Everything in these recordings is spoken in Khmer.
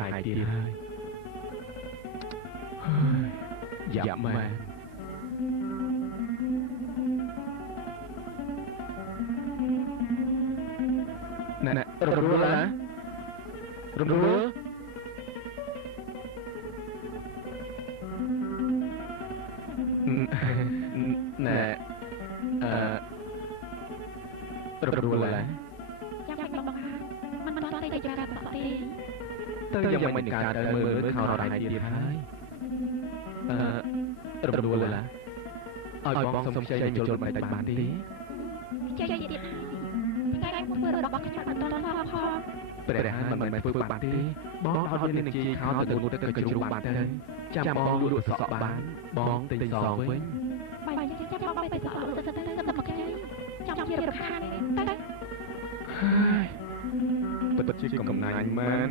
រៃទៀតហើយយ៉ាប់មែនណែរំរួលណារំរួលណែរំរួលណាចាំបងมันមិនទៅចរាចរណ៍ទេទៅយ៉ាងមិនកើតទៅមើលខោរៃទៀតហើយរំរួលណាឲ្យបងសុំជ័យចូលមិនបានទេជ័យទៀតថ្ងៃមុខមើលរបស់ខ្ញុំមិនដល់ផងព្រះហានមិនធ្វើបានទេបងអត់មាននឹងជីខោទៅងូតទៅជ្រុំបានទេចាំបងលក់សក់បានបងទិញសងវិញបាយចាំបងไปសក់លក់ទៅទៅមកខ្ញុំចាំជារំខានទៅពិតជាកំណាញ់មែន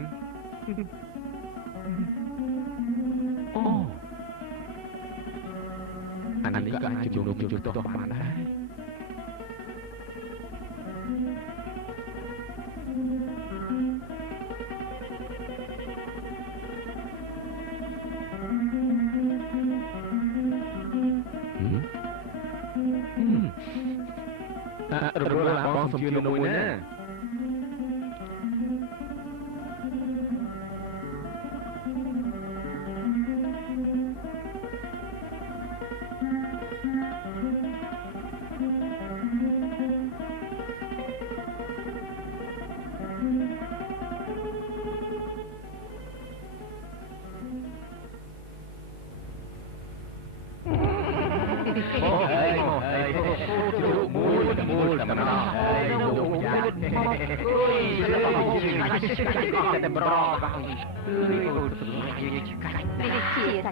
អូអានេះក៏អាចជំនុំជន់ទោះបានដែររំលោះបងសំជឿនមួយណា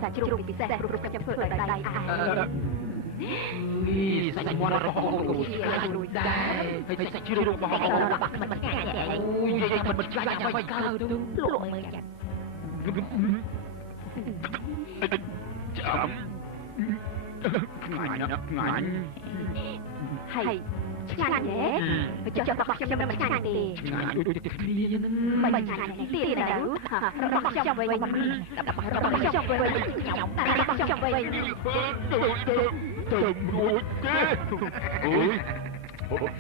សាច់ជ្រូកពិសេសរូបខ្ញុំធ្វើដោយដៃឯងសាច់មាន់របស់អូនក៏ឆ្ងាញ់ដូចដែរហើយសាច់ជ្រូករបស់អូនបាក់មិនឆ្ងាញ់ទេអូយនិយាយមិនឆ្ងាញ់អ្វីកើតទៅលក់មើលចាចាំឆ្ងាញ់ណាស់ឆ្ងាញ់ហើយឆ្ងាញ់ទេចុះរបស់ខ្ញុំមិនឆ្ងាញ់ទេឆ្ងាញ់ដូចតែគ្នាហ្នឹងមិនឆ្ងាញ់ទេទេរបស់ខ្ញុំវិញរបស់ខ្ញុំវិញខ្ញុំតែរបស់ខ្ញុំវិញទៅរួចទេអូយ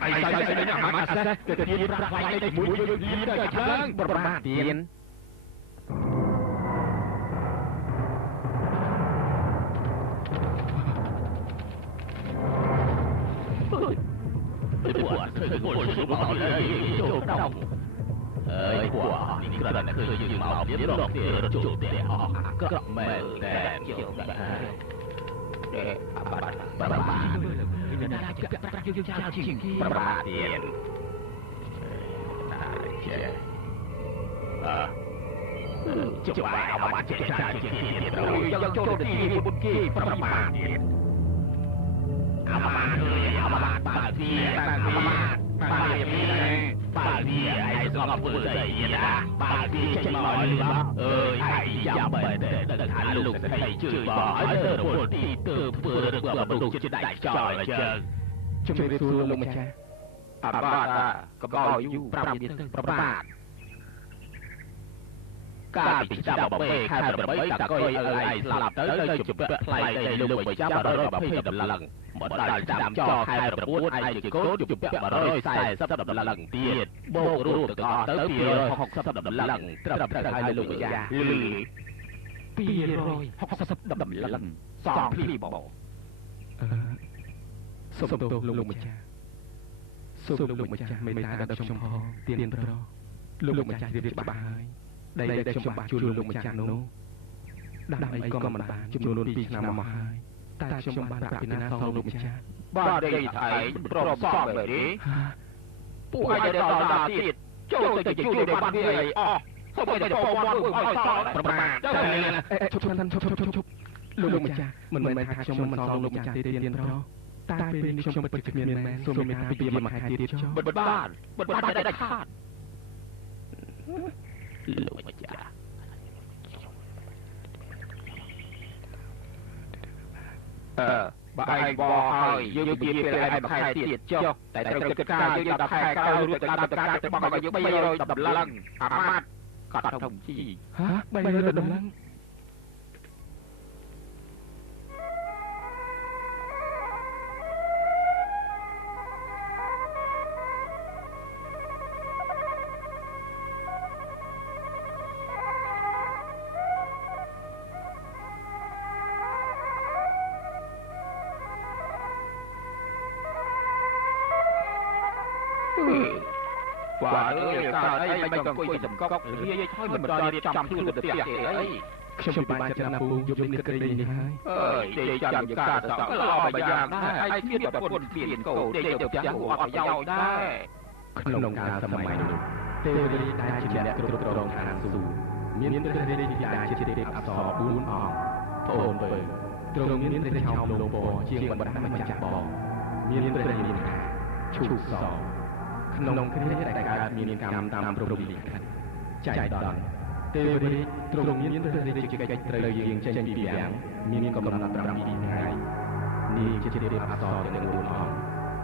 អីសាច់នេះណាមកអាសេះទៅទៀតប្រាក់ថ្លៃតែមួយយើងនិយាយដល់ខ្លាំងប្រមាថទៀតពួកធ្វើគោលជុំអត់ហើយចូលដល់ហើយពួកនេះគ្រាន់តែឃើញយើងមកមានរកទេរត់ចូលទេអស់អាក្រក់មែនតែចូលដល់តែអាបាត់ប្រមាថមានតែជាប្រាក់យើងចាល់ជាងប្រមាថទៀតច្បាស់អាបាត់ជាចាល់ជាងទៀតយកចូលទៅទីបុតគេប្រមាថទៀតអាបាត់អាបាត់បាល់ទីអាបាត់បាល់ទីបាល់ទីไอ้สงบปืนใส่ยาបាល់ទីចេញមកលឺអើយអាយយ៉ាប់បែតែដឹងថាលោកស្រីជឿបងឲ្យទៅរពលទីទៅធ្វើរឿងមនុស្សជាដាច់ចោលអញ្ចឹងជំរាបសួរលោកម្ចាស់អាបាត់កបោយូ5ទៀតប្របាទកាលពីចាប់8ខែ8តកុយឲ្យឯងស្លាប់ទៅជពាក់ថ្លៃទៅលោកបញ្ចាំ120ដុល្លារមកដល់ចាំចោខែ9ឯងជាកូនជពាក់140ដុល្លារទៀតបូករួមទាំងអស់ទៅ260ដុល្លារត្រឹមត្រូវហើយលោកបញ្ចាំលឺ260ដុល្លារសំភ្លីបងសូមទោសលោកម្ចាស់សូមលោកម្ចាស់មេត្តាដល់ខ្ញុំផងទៀនប្រលោកម្ចាស់រៀបច្បាស់ហើយដីដែលខ្ញុំបាក់ជូនលោកម្ចាស់នោះដាក់អីក៏មិនបានចំនួន2ឆ្នាំមកហើយតែខ្ញុំបានប្រាក់ពីណាសងលោកម្ចាស់បាទដីថៃព្រមសងបែបនេះពួកឯងដល់ដល់ទៀតចូលទៅជួយដល់បាត់វាអីអស់សូមតែពងមកឲ្យសងប្រមាថទៅឈប់លោកម្ចាស់មិនមែនថាខ្ញុំមិនសងលោកម្ចាស់ទេទៀនប្រតែពេលនេះខ្ញុំពិតជាគ្មានមែនសូមមេត្តាពីមួយខែទៀតចុះបិទបានតែដាច់ខាតលោកម្ចាស់បើឯងបោះហើយយើងនិយាយពេលឯងមួយខែទៀតចុះតែត្រូវគិតការយើង10ខែក្រោយរួចទៅដល់ការទៅបោះឲ្យយើង310ដុល្លារអាម៉ាត់ កាត់thông chi ហ៎300ដុល្លារបាទអើយកើតអីមិនក៏អង្គុយសំកប់រាយហើយមិនដល់រៀបចំខ្លួនទៅផ្ទះទេអី ខ្ញុំពិបាកចិត្តណាស់ពូយប់នេះគិតនេះហើយ អើយជ័យចាំយកការសក់ល្អមួយយ៉ាងដែរឯងមានប្រពន្ធមានកូនជ័យទៅផ្ទះអត់ប្រយោជន៍ដែរ ក្នុងកាលសម័យនោះទេវរាជដែលជាអ្នកគ្រប់គ្រងឋានសួគ៌មានព្រះរាជធីតាជាទេពអប្សរ4អង្គប្អូនពើទ្រង់មានព្រះឆោមលោពណ៌ជាងបណ្ដាម្ចាស់បងមានព្រះនាមថាឈូកសក្នុងគ្រាតែកើតមានកម្មតាមព្រហ្មលិខិតចៃដន្យទេវរាជទ្រង់មានព្រះរាជកិច្ចត្រូវយាងចេញពីវាំងមានកំណត់7ថ្ងៃនាងជាទេពអប្សរទាំង4អង្គ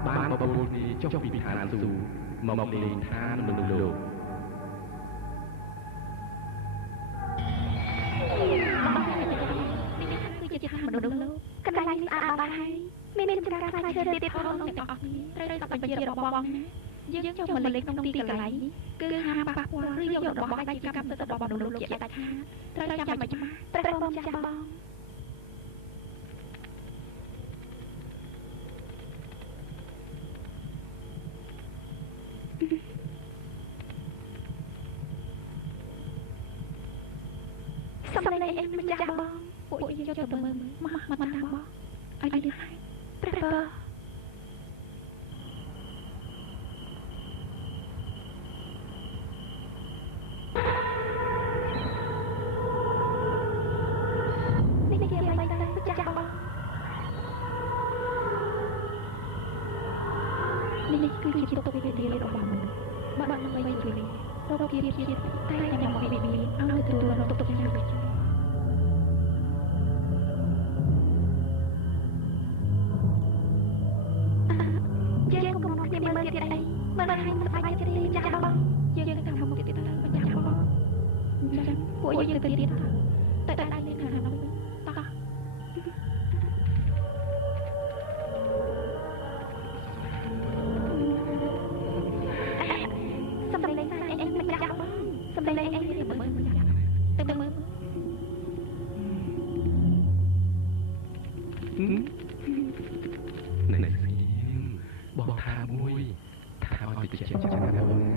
បានបបួលគ្នាចុះពីឋានសួគ៌មកលេងឋានមនុស្សលោក ជាមនុស្សលោកកន្លែងនេះស្អាតបាត់ហើយមានច្រើនខ្លាចទៀតទៀតផងទាំងអស់គ្នាត្រូវតែបញ្ជារបស់បងណាយើងចុះមកលេងក្នុងទីកន្លែងនេះគឺហាមប៉ះពាល់ឬយករបស់ដៃជាកម្មសិទ្ធិរបស់មនុស្សលោកជាដាច់ខាតត្រូវចាំឲ្យច្បាស់ត្រូវបងចាស់បងសម្លេងអីមិនចាស់បងពួកយើងចូលទៅមើលមកតាមបងឲ្យលឺហើយព្រះបើនេះជាអ្វីទៅចាស់បងនេះគឺជាទុកវេទនារបស់មនុស្សបើបានអ្វីជួយរកជាតិតែញ៉ាំមកពីឲ្យទទួលនៅទុកយ៉ាងដូចយើងកុំមកគ្នាមើលទៀតអីមើលឲ្យមិនបាច់ចិត្តទេចាស់បងយើងតាមមកទៀតទៅចាស់បងចាំពួកយើងទៅទៀតតែដល់នេះខាងនោះតោះសម្លេងតែអីមិនចាស់បងសម្លេងអីទៅមើលទៅមើលនេះបងថាមួយថាឲ្យតិចចាស់ណាស់បង ម្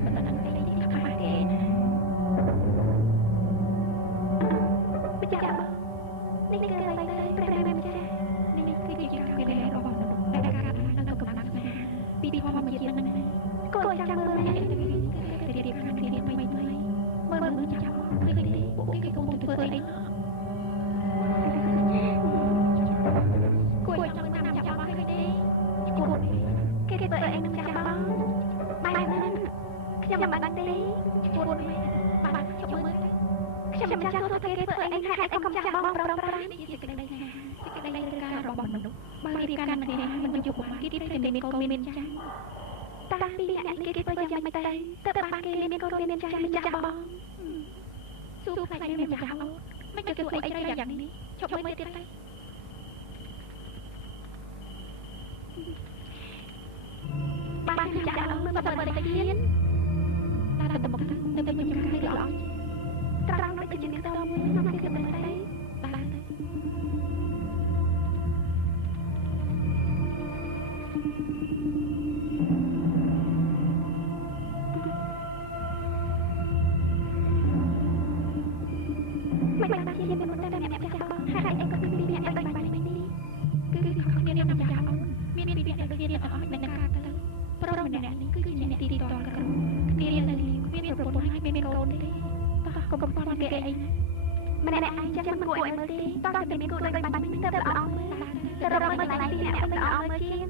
ចាស់នេះគឺអ្វីទៅព្រះរាមម្ចាស់នេះគឺជាការវិលរបស់មនុស្សដែលកើតនៅកំណត់ស្នេហាពីធម្មជាតិនឹងគួរចាំមើលនេះគឺរៀបខាងគ្នាថ្មីមើលចាស់ឃើញទេពួកគេកំពុងធ្វើអីគួរចាំតាមចាស់បងឃើញទេគួរគេធ្វើអីនឹងចាស់បងបែបហ្នឹងខ្ញុំមិនដឹងទេគួរបាទជប់មើលខ្ញុំចាំចូលទៅគេធ្វើអីហេតុអីកុំចាស់បងប្រនេះជាក្តីណាជាក្តីការរបស់មនុស្សបើរៀបការនឹងគ្នាមិនជួបបានគេតែមានកូនមានចាស់តាំងពីអ្នកនេះគេធ្វើយ៉ាងម៉េចទៅបានគេមានកូនមានចាស់មិនចាស់បងសួរផ្នែកមានម្ចាស់អូមិនគេធ្វើអីត្រូវយ៉ាងនេះជប់មើលទៀតទៅបានចាស់អូមើលទៅមើលទៅទៀតតែទៅមកទៅខ្ញុំឃើញល្អត្រង់នោះគឺជាអ្នកតមួយខ្ញុំគេមិនទៅបានទៅមិនបានជាមានមុនតែអ្នកចាស់បងហើយអីក៏គ្មានអ្នកដូចបាននេះគឺខុសគ្នាអ្នកចាស់បងមានពីអ្នកដូចគ្នាអស់នឹងការទៅប្រុសម្នាក់នេះគឺជាអ្នកទីតក្រុមគ្នានៅគ្មានប្រពន្ធហើយមានកូនទេតោះក៏កំប៉ុនគេអីម្នាក់ឯងចាំមិនគួរឲ្យមើលទេតោះតែមានគួរដូចបាញ់ទៅអស់មើលទៅរកមើលកន្លែងទីអ្នកទៅអស់មើលជាង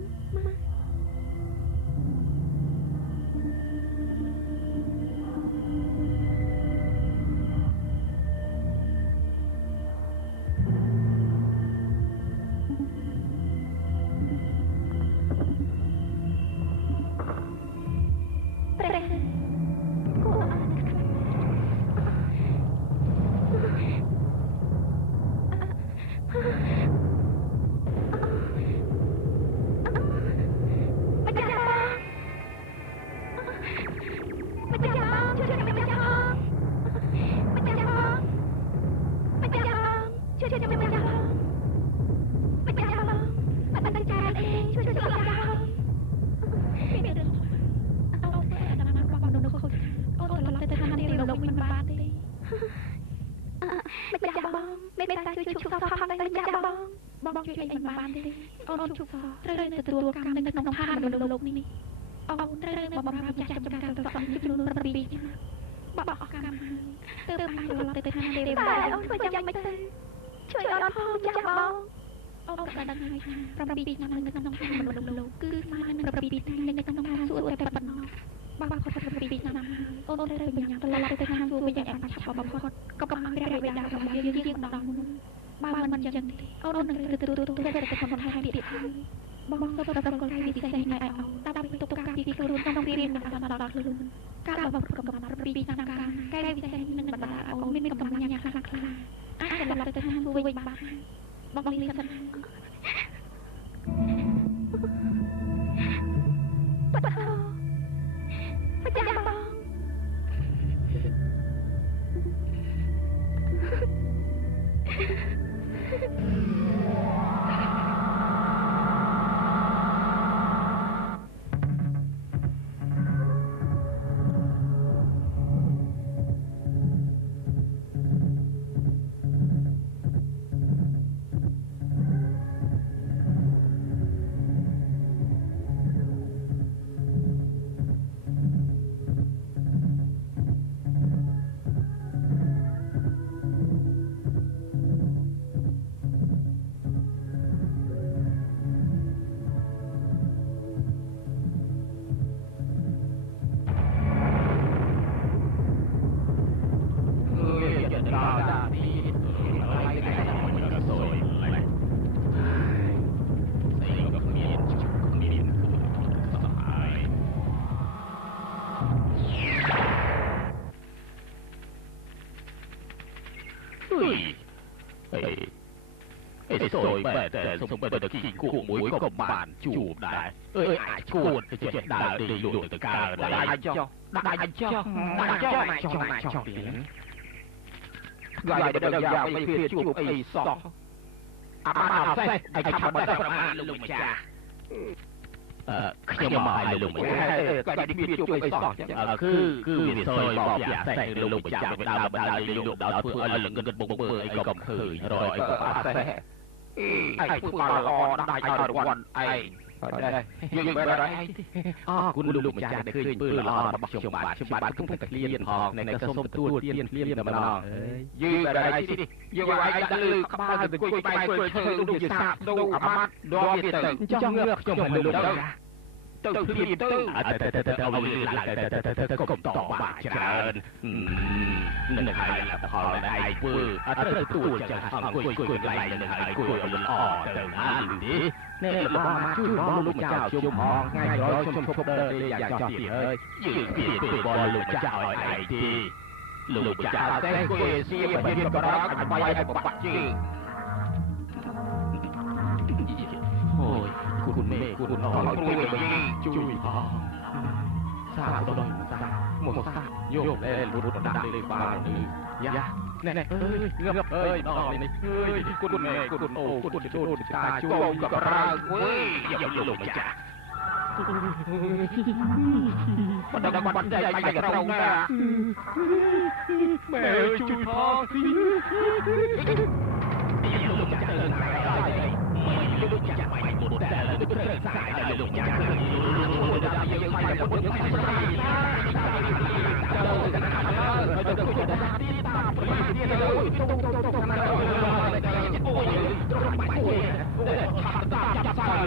ម្ចាស់បងមេត្តាជួយជុកសផងដែរម្ចាស់បងជួយអីមិនបានទេអូនជុកសត្រូវទទួលកម្មនៅក្នុងឋានមនុស្សលោកនេះអូនត្រូវនៅបម្រើម្ចាស់ចំការសក់ចំនួន7ឆ្នាំបោះកម្មទៅបានត្រឡប់ទៅឋានទេវតាអូនធ្វើយ៉ាងម៉េចទៅជួយអូនផងម្ចាស់បងអូនក៏ដឹងហើយថា7ឆ្នាំនៅក្នុងឋានមនុស្សលោកគឺស្មើនឹង7ថ្ងៃនៅក្នុងឋានសួគ៌តែប៉ុណ្ណោះបងខុស7ឆ្នាំអូនត្រូវបញ្ញាត្រឡប់ទៅឋានសួគ៌វិញយ៉ាងឆាប់បំផុតក៏កំងព្រះបិតារបស់យើងដល់មុនបើមិនចឹងទេអូននឹងទទួលទៅក្នុងឋានទៀតបងសូមប្រកបកលវិសេសណែឲ្យតាមទុកការពីខ្លួនក្នុងរៀនដល់ខ្លួនការបងប្រកប7ឆ្នាំការវិសេសនឹងបណ្ដាអូនមានកម្លាំងយ៉ាងខ្លាំងក្លាអាចត្រឡប់ទៅឋានសួគ៌វិញបានបងលីសិនបាត់ទៅម្ចាស់បង Tôi bè tên xong bè được khi cuộc mũi có bàn chủ đại ơi ai cuộn thì chết đại đi lùi từ cả đại cho biển gọi để đầu vào mấy phía chụp ấy sọ à xe ai chạm vào đây mà lùi cha nhưng mà ai lùi gọi để phía chụp ấy sọ cứ vì soi bỏ giả xe lùi cha bên đào lùi đào phương ơi lần gần bụng bơ ấy cầm khởi rồi có xe aiพูดมาละได้ไอ้ตะวันไอ้ยังไปได้คุณลุงมาจากได้ขึ้นปืนละบักชมบาทก็เพิ่งตะเลียนทองในกระส้มตัวเลียนแต่มันน้องยืนไปได้สิยังไอ้ดันลือขับมาถึงกุยไปกุยเธอลูกจะสาบดูอามัดดอเบียตึงจ้องเงือกจมลุงเด้อตึงพี่ตึงแต่เอาไปหลังแต่ก็ต่อบาดเจริญนั่นใครล่ะพอได้ไอ้ปื้อเธอตัวจะทำกุยไหลนั่นไอ้กุยมันอ่อเติมน้ำดิเนี่ยบ้ามาชื่อบ้าลูกเจ้าชมพองง่ายร้อยชมพบเดินเลยอยากจอดเฮ้ยยืนเปลี่ยนบอลลูกเจ้าไอ้ดีลูกเจ้าแต่กุยเสียไปเรียนกระรักไปไอ้ปักจีโอ้ยคุณเมฆคุณน้องคุณเมฆจุยพองซาดอยซาหมดซาโยกเล่นรุดดังเลยบ้านี่ยะแน่เอ้ยเงือบเอ้ยน้องนี่เอ้ยคุณเมฆคุณโอ้คุณจะโดนตาจุยกับเราเว้ยอย่าลงจ้ามันดังมันใจไปกับเราแน่แม่จุยพองสิอย่าลงจ้าเดินไม่รู้จักไม่หมดแต่ละเรื่องสายได้ลงจากเลยได้ยังไปหมดยังไม่ได้เจ้ากันนะเราจะคุยกันที่ตาปรีที่เราตรงนั้นโอ้ยตรงไปโอ้ยขับตาจับสาย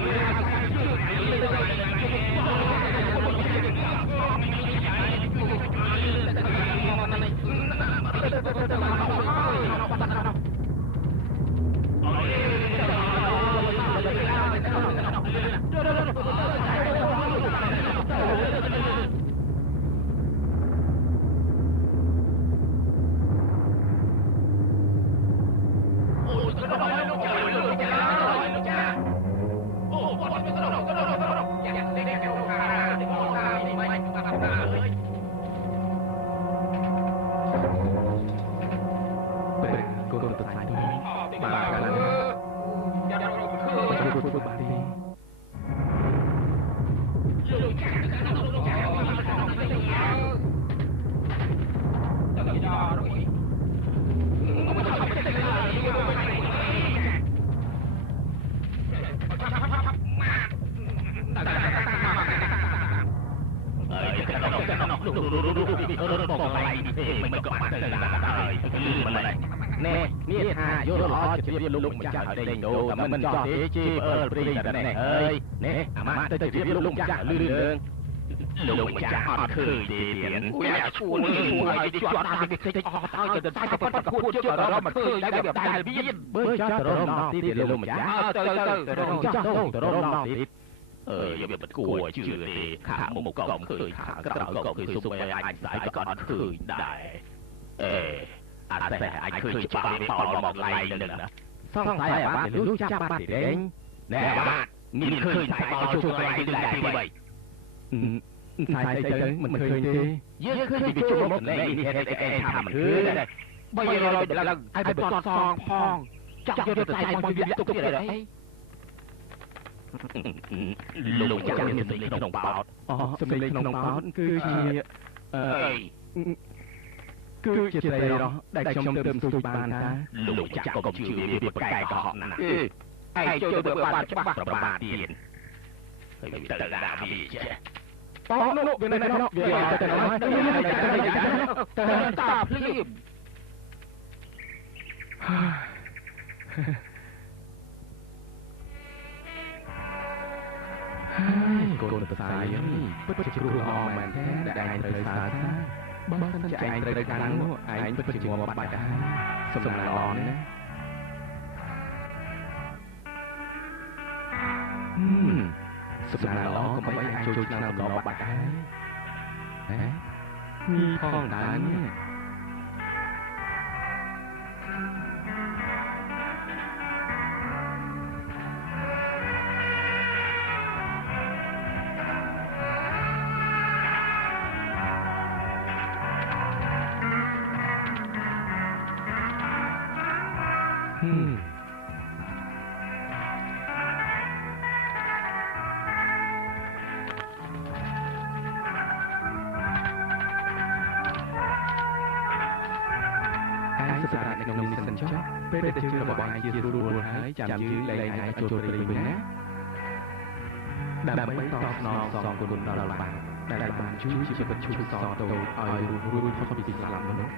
nè nè tha vô lo cho tiếp lục cha ở đây đồ mà mình cho thế chi priแต่này ơi nè mà tới tiếp lục chaลื่นเริงlục chaอดคือดีเดียนกูอยากชวนไอ้ที่จอดตายติดออกตายจะได้ก็พูดเยอะเรามันคือได้แบบได้บินเบ้อจ้าตรมนอกที่ลมจ้าตรมนอกติดอย่าไปกลัวชื่อดีขาหมกกล่อมเคยขากระเราก็เคยสุกไปไอ้สายก่อนเคยได้อาแต่ไอ้เคยจะปอบอกไล่นึงนะซ่องสายบ้านรู้จักบ้านติดเองแน่บ้านมีเคยสายปอช่วยไล่ดึงได้ที่ใบสายใจมันเคยดีเยอะขึ้นไปจุ่มในนี่ไอ้ทำคือไม่ยอมเดี๋ยวเราไอ้ไปตอดซองพองจับเยอะใจมันอยู่ตุกที่ไหนลงจากนี่เป็นขนมเปล่าอ๋อสมัยขนมเปล่าคือคือจะได้หรอได้ชมเติมสุบานนะลงจากก็ชื่อเบียบไก่ก็หอมนั่นไอ้เจ้าเบื่อบ้านบ้าประบาดเตียนเฮ้ยแต่ละพี่เจ้ตอนนู้นเป็นอะไรเนาะเดี๋ยวแต่น้อยแต่ตาพลีบโกนภาษาอย่างนี้เพื่อจะครูออมันแท้ได้เลยสาธาบ้านท่านใจเลยกันไอ้เพื่อจะมัวบัดได้สมนาอ่อนนะสมนาล้อก็ไม่อยากช่วยนางล้อบัดได้มีท้องตาเนี่ยสถานในนมสัญชาติเป็นแต่ชื่อระบายที่รู้หายจำยื้อเลยหายโจรตีนะดับไม่ตอบนองสองคนเราบางแต่บางชูชีพชูซอโตเอารู้เขาปีศาจมนุษย์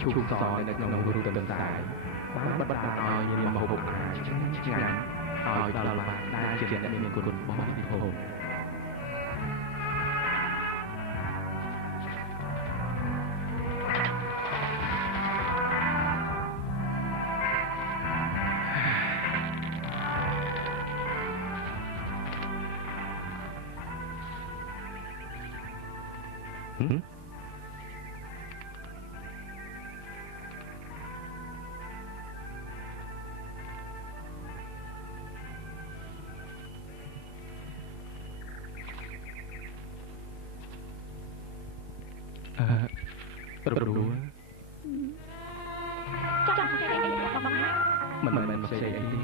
ชูซอในนมรู้เต็มสายบ้านบัดตาเอาเย็นมาหกหาช่างานเอาเราบางได้เจียนได้มีคนบ้าที่โหรู้จังใจไอ้กับบ้ามันใช่ไอ้นี่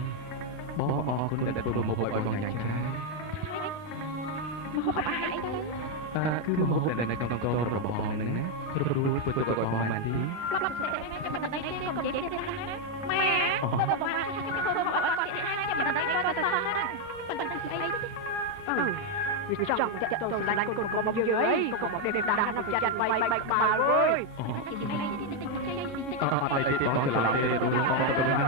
บ่คนแต่ตัวโมโหบางอย่างใช่โมโหอะไรคือโมโหในกองตัวระบองนึงนะรู้เปิดตัวบองมันดีรับเสร็จจะมาได้ก็เด็กได้แม่บอกว่าฉันจะโทรบอกว่าก่อนที่จะมาได้ก็จะซ่ามันเป็นไอ้วิจังจะโตหลายคนก็บอกเยอะก็บอกเด็กๆน้ำจัดไปบาเลยไปติดต่อสลายดูก็เป็นยังไง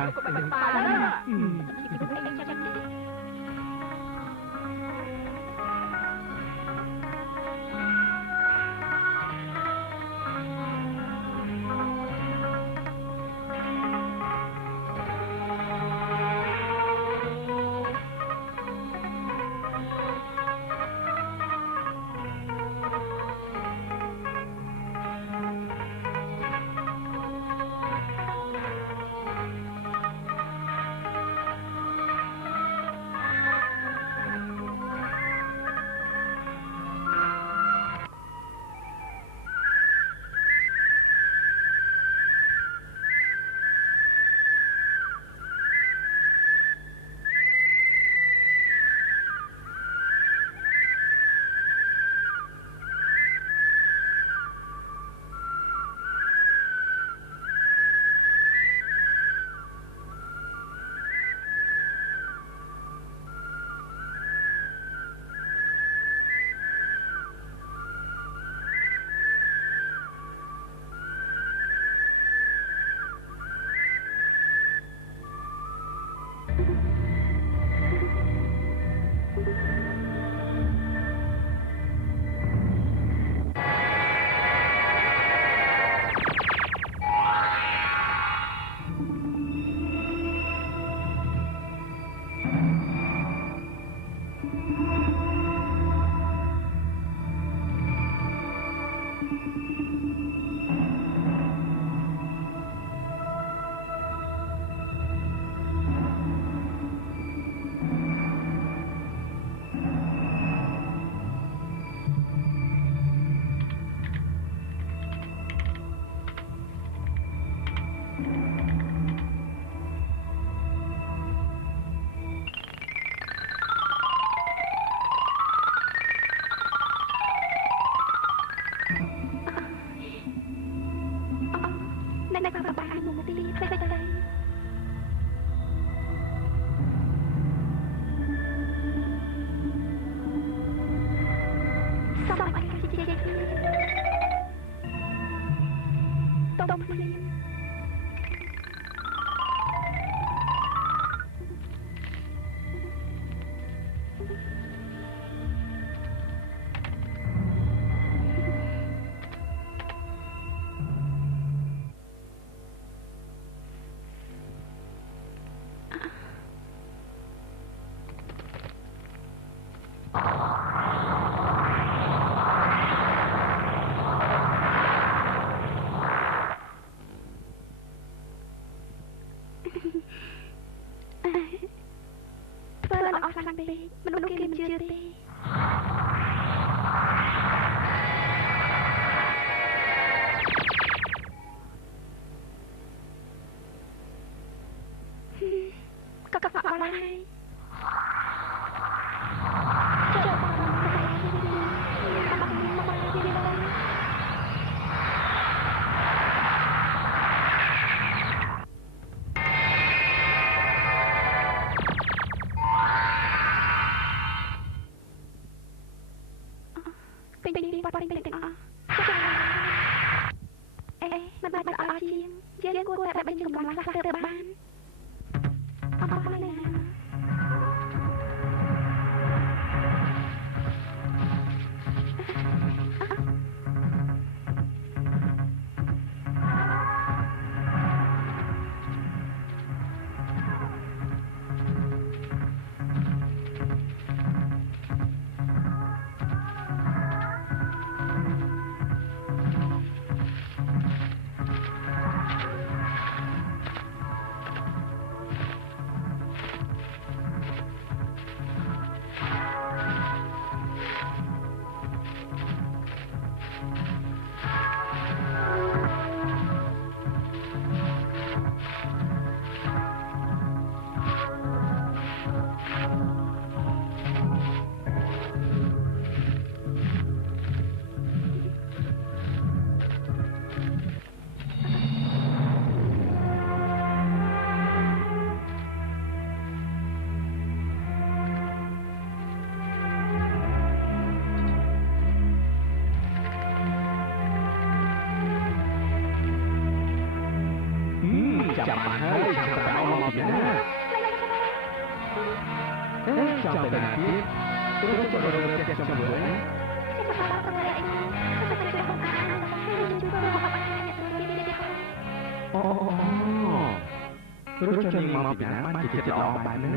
ខ្លាំងពេកមនុស្សគេមិនជឿទេក៏ក៏អត់ឡើយពេញទាំងអស់អេមិនបាច់អត់ជាងយើងគួរតែបញ្ចេញកម្លាំងខ្លះទៅបានអត់បានទេចាំបានហើយចាំតែអស់មកទៀតណាចាំតែណាទៀតព្រោះចូលរកផ្ទះចាំមើលណាអូព្រោះចាំមកពីណាបានជាចិត្តល្អបែបហ្នឹង